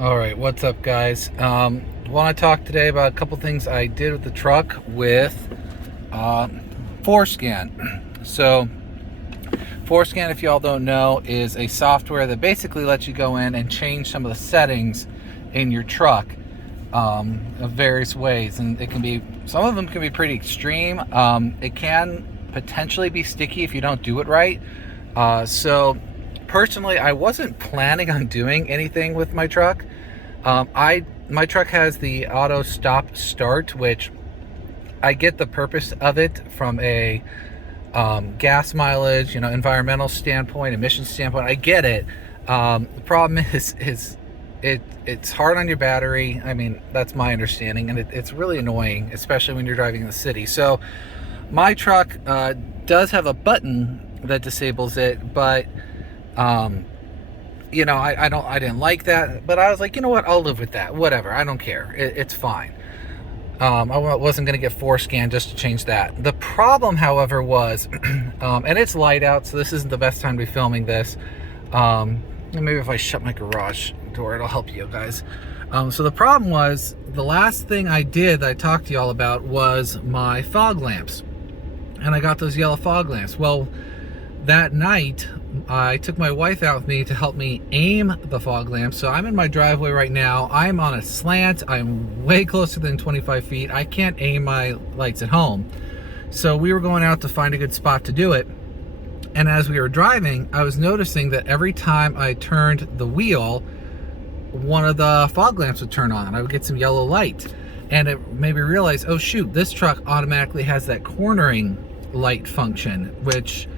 All right, what's up, guys? Want to talk today about a couple things I did with the truck with FORScan. So, FORScan, if y'all don't know, is a software that basically lets you go in and change some of the settings in your truck of various ways, and it can be, some of them can be pretty extreme. It can potentially be sticky if you don't do it right. So personally, I wasn't planning on doing anything with my truck. My truck has the auto stop start, which I get the purpose of it from a gas mileage, environmental standpoint, emissions standpoint. I get it. The problem is it's hard on your battery. I mean, that's my understanding, and it's really annoying, especially when you're driving in the city. So my truck does have a button that disables it, but I didn't like that, but I was like, you know what, I'll live with that, whatever, I don't care, it's fine. I wasn't going to get FORScan just to change that. The problem, however, was and it's light out, so this isn't the best time to be filming this. Maybe if I shut my garage door, it'll help you guys. So the problem was, the last thing I did that I talked to y'all about was my fog lamps, and I got those yellow fog lamps. Well, that night I took my wife out with me to help me aim the fog lamps. So I'm in my driveway right now. I'm on a slant. I'm way closer than 25 feet. I can't aim my lights at home. So we were going out to find a good spot to do it. And as we were driving, I was noticing that every time I turned the wheel, one of the fog lamps would turn on. I would get some yellow light. And it made me realize, oh shoot, this truck automatically has that cornering light function, which,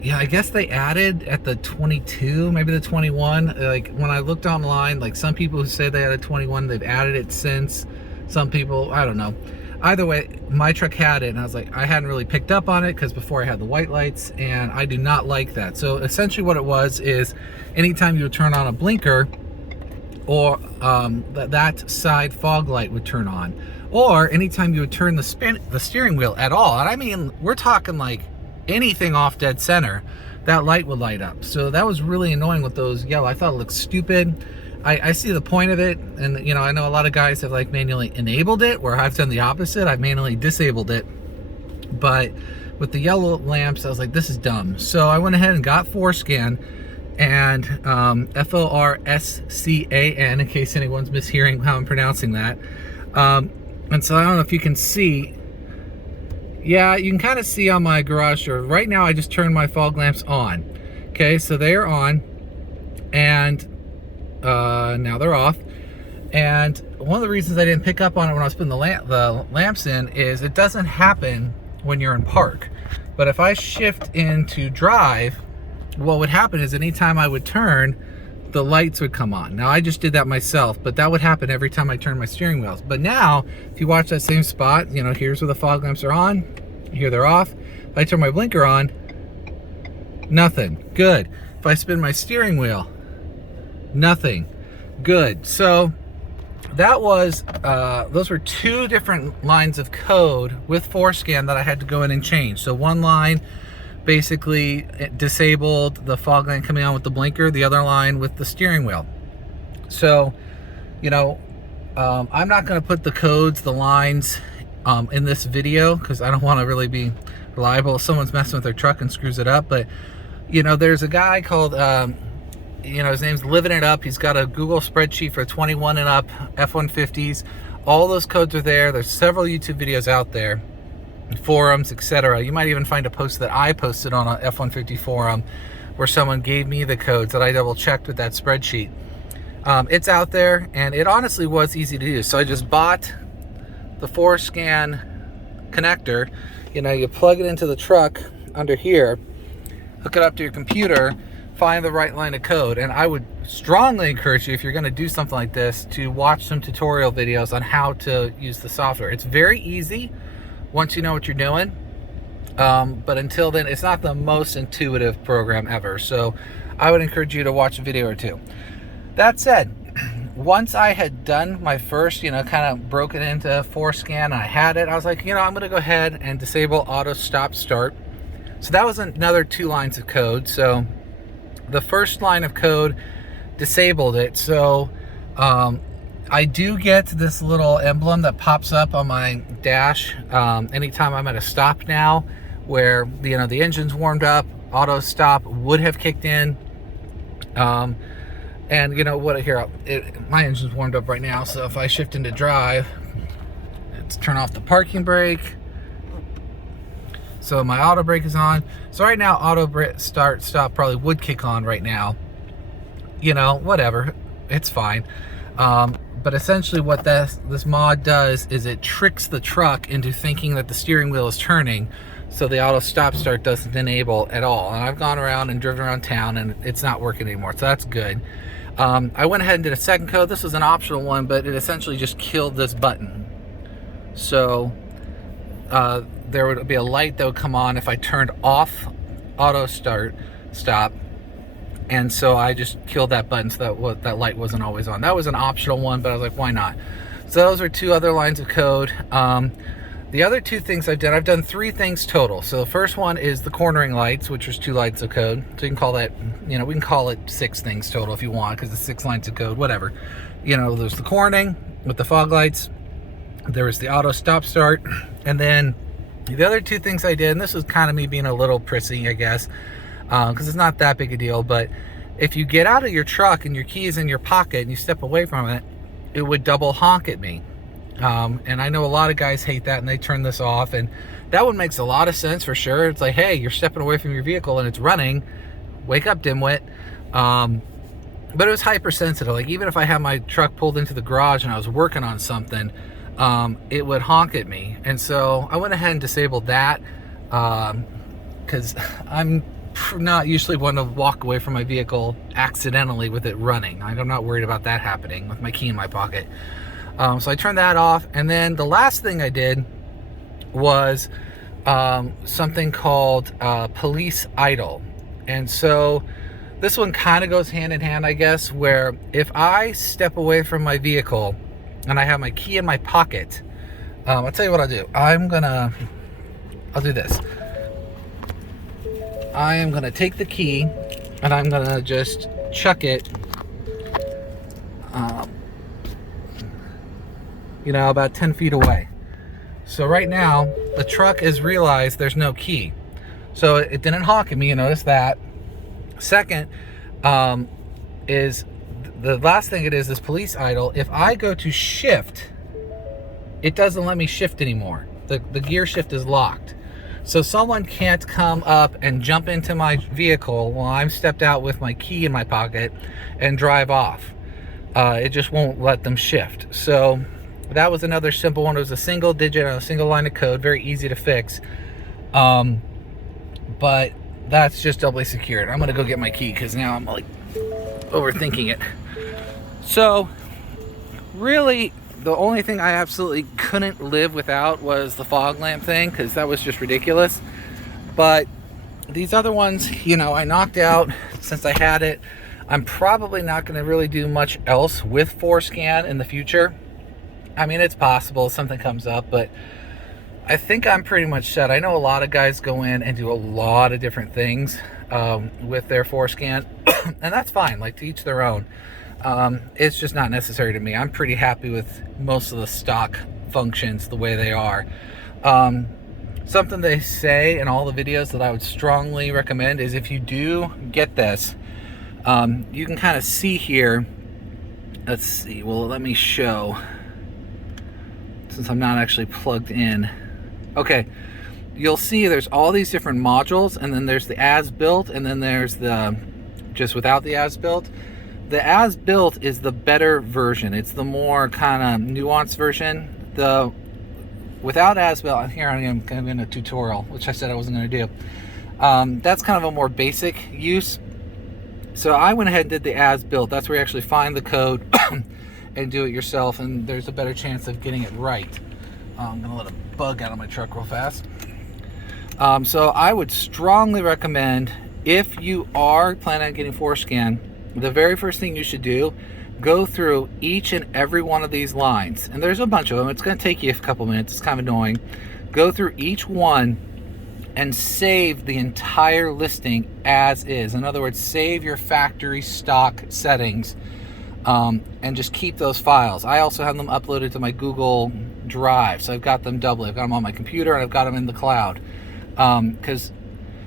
yeah, I guess they added at the 22, maybe the 21. Like, when I looked online, like, some people who say they had a 21, they've added it since. Some people, I don't know. Either way, my truck had it, and I was like, I hadn't really picked up on it because before I had the white lights, and I do not like that. So essentially what it was is, anytime you would turn on a blinker, or that side fog light would turn on, or anytime you would turn the steering wheel at all, and I mean, we're talking like anything off dead center, that light would light up. So that was really annoying with those yellow. I thought it looked stupid. I see the point of it, and I know a lot of guys have like manually enabled it, where I've done the opposite. I've manually disabled it. But with the yellow lamps, I was like, this is dumb. So I went ahead and got FORScan, and FORScan, in case anyone's mishearing how I'm pronouncing that. And so I don't know if you can see. Yeah, you can kind of see on my garage door. Right now, I just turned my fog lamps on. Okay, so they are on, and now they're off. And one of the reasons I didn't pick up on it when I was putting the lamps in is it doesn't happen when you're in park. But if I shift into drive, what would happen is anytime I would turn, the lights would come on. Now, I just did that myself, but that would happen every time I turned my steering wheels. But now, if you watch that same spot, here's where the fog lamps are on, here they're off. If I turn my blinker on, nothing. Good. If I spin my steering wheel, nothing. Good. So that was, those were two different lines of code with FORScan that I had to go in and change. So one line basically disabled the fog lamp coming on with the blinker, the other line with the steering wheel. So, I'm not going to put the codes, the lines in this video, because I don't want to really be reliable if someone's messing with their truck and screws it up. But there's a guy called his name's Living It Up. He's got a Google spreadsheet for 21 and up F150s. All those codes are there. There's several YouTube videos out there, forums, etc. You might even find a post that I posted on a F150 forum where someone gave me the codes that I double checked with that spreadsheet. It's out there, and it honestly was easy to do. So I just bought the FORScan connector. You plug it into the truck under here, hook it up to your computer, find the right line of code. And I would strongly encourage you, if you're going to do something like this, to watch some tutorial videos on how to use the software. It's very easy once you know what you're doing, but until then, it's not the most intuitive program ever. So I would encourage you to watch a video or two. That said, once I had done my first, kind of broken into FORScan, and I had it, I was like, I'm going to go ahead and disable auto stop start. So that was another two lines of code. So the first line of code disabled it. So I do get this little emblem that pops up on my dash anytime I'm at a stop now, where the engine's warmed up. Auto stop would have kicked in, and you know what? Here, my engine's warmed up right now, so if I shift into drive, let's turn off the parking brake. So my auto brake is on. So right now, auto start stop probably would kick on right now. Whatever, it's fine. But essentially what this mod does is it tricks the truck into thinking that the steering wheel is turning, so the auto stop start doesn't enable at all. And I've gone around and driven around town and it's not working anymore, so that's good. I went ahead and did a second code. This was an optional one, but it essentially just killed this button. So there would be a light that would come on if I turned off auto stop. And so I just killed that button so that light wasn't always on. That was an optional one, but I was like, why not? So those are two other lines of code. The other two things I've done 3 things total. So the first one is the cornering lights, which is 2 lines of code. So you can call that, we can call it 6 things total if you want, because it's 6 lines of code, whatever. There's the cornering with the fog lights. There was the auto stop start. And then the other 2 things I did, and this is kind of me being a little prissy, I guess, because it's not that big a deal, but if you get out of your truck and your key is in your pocket and you step away from it, it would double honk at me. And I know a lot of guys hate that and they turn this off, and that one makes a lot of sense for sure. It's like, hey, you're stepping away from your vehicle and it's running, wake up, dimwit. But it was hypersensitive. Like, even if I had my truck pulled into the garage and I was working on something, it would honk at me. And so I went ahead and disabled that, because I'm not usually one to walk away from my vehicle accidentally with it running. I'm not worried about that happening with my key in my pocket. So I turned that off. And then the last thing I did was something called police idle. And so this one kind of goes hand in hand, I guess, where if I step away from my vehicle and I have my key in my pocket, I'll tell you what I'll do. I'll do this. I am going to take the key and I'm going to just chuck it, about 10 feet away. So right now, the truck has realized there's no key. So it didn't honk at me, you notice that. Second, is the last thing it is police idle. If I go to shift, it doesn't let me shift anymore. The gear shift is locked. So someone can't come up and jump into my vehicle while I'm stepped out with my key in my pocket and drive off. It just won't let them shift. So that was another simple one. It was a single digit on a single line of code, very easy to fix. But that's just doubly secured. I'm gonna go get my key because now I'm like overthinking it. So really, the only thing I absolutely couldn't live without was the fog lamp thing, because that was just ridiculous. But these other ones, I knocked out since I had it. I'm probably not going to really do much else with FORScan in the future. I mean, it's possible something comes up, but I think I'm pretty much set. I know a lot of guys go in and do a lot of different things with their FORScan, and that's fine, like, to each their own. It's just not necessary to me. I'm pretty happy with most of the stock functions the way they are. Something they say in all the videos that I would strongly recommend is, if you do get this, you can kind of see here. Let's see. Well, let me show, since I'm not actually plugged in. Okay, you'll see there's all these different modules, and then there's the as-built, and then there's the just without the as-built. The as-built is the better version. It's the more kind of nuanced version. The without as-built, here I am kind of in a tutorial, which I said I wasn't going to do. That's kind of a more basic use. So I went ahead and did the as-built. That's where you actually find the code and do it yourself, and there's a better chance of getting it right. I'm going to let a bug out of my truck real fast. So I would strongly recommend, if you are planning on getting FORScan, the very first thing you should do, go through each and every one of these lines. And there's a bunch of them. It's going to take you a couple minutes. It's kind of annoying. Go through each one and save the entire listing as is. In other words, save your factory stock settings and just keep those files. I also have them uploaded to my Google Drive, so I've got them doubly. I've got them on my computer and I've got them in the cloud, because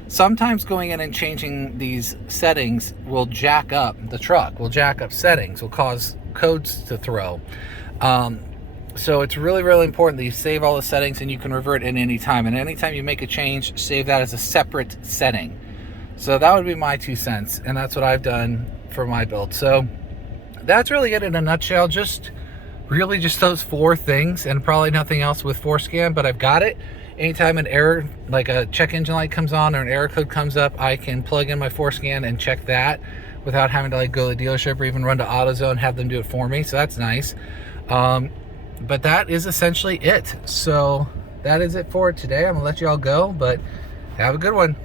sometimes going in and changing these settings will jack up the truck, will jack up settings, will cause codes to throw. So it's really, really important that you save all the settings, and you can revert at any time. And anytime you make a change, save that as a separate setting. So that would be my 2 cents, and that's what I've done for my build. So that's really it in a nutshell. Just really just those 4 things, and probably nothing else with FORScan, but I've got it. Anytime an error, like a check engine light comes on or an error code comes up, I can plug in my FORScan and check that without having to like go to the dealership or even run to AutoZone and have them do it for me. So that's nice. But that is essentially it. So that is it for today. I'm gonna let you all go, but have a good one.